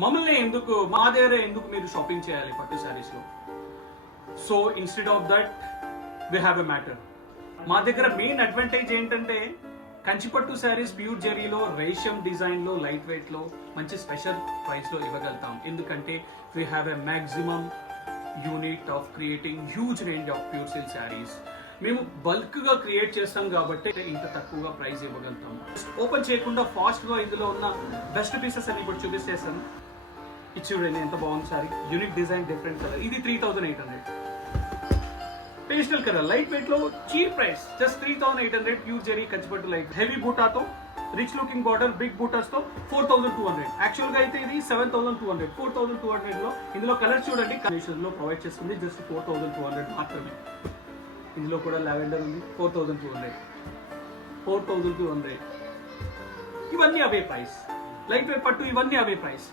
మమ్మల్ని ఎందుకు మా దగ్గర ఎందుకు మీరు షాపింగ్ చేయాలి పట్టు శారీస్ లో? So instead of that we have a matter. మా దగ్గర మెయిన్ అడ్వాంటేజ్ ఏంటంటే కంచిపట్టు శారీస్ ప్యూర్ జరీలో, రేషం డిజైన్ లో, లైట్ వెయిట్ లో, మంచి స్పెషల్ ప్రైస్ లో ఇవ్వగలుగుతాం. ఎందుకంటే we have a maximum unit of creating huge range of pure silk saris. మేము బల్క్ గా క్రియేట్ చేస్తాం కాబట్టి ఇంత తక్కువగా ప్రైస్ ఇవ్వగలుగుతాం. ఓపెన్ చేయకుండా ఫాస్ట్ గా ఇందులో ఉన్న బెస్ట్ పీసెస్ అన్ని ఇప్పుడు చూపిస్తేస్తాను. ఇది చూడండి ఎంత బాగుంది sari, unique design, different colour. ఇది 3800. పేస్టల్ కలర్, లైట్ వెయిట్ లో, cheap price, just 3800. Pure zari కంచిపట్టు లైట్, హెవీ బూటాతో, rich looking border, big butas తో 4200. యాక్చువల్ గా అయితే ఇది 7200. 4200 లో ఇందులో కలర్ చూడండి, కమిషన్ లో ప్రొవైడ్ చేస్తుంది. జస్ట్ 4200 మాత్రమే. ఇందులో కూడా లావెండర్ ఉంది, 4200. 4200. ఇవన్నీ అవే ప్రైస్. లైట్ వెయిట్ పట్టు ఇవన్నీ అవే ప్రైస్.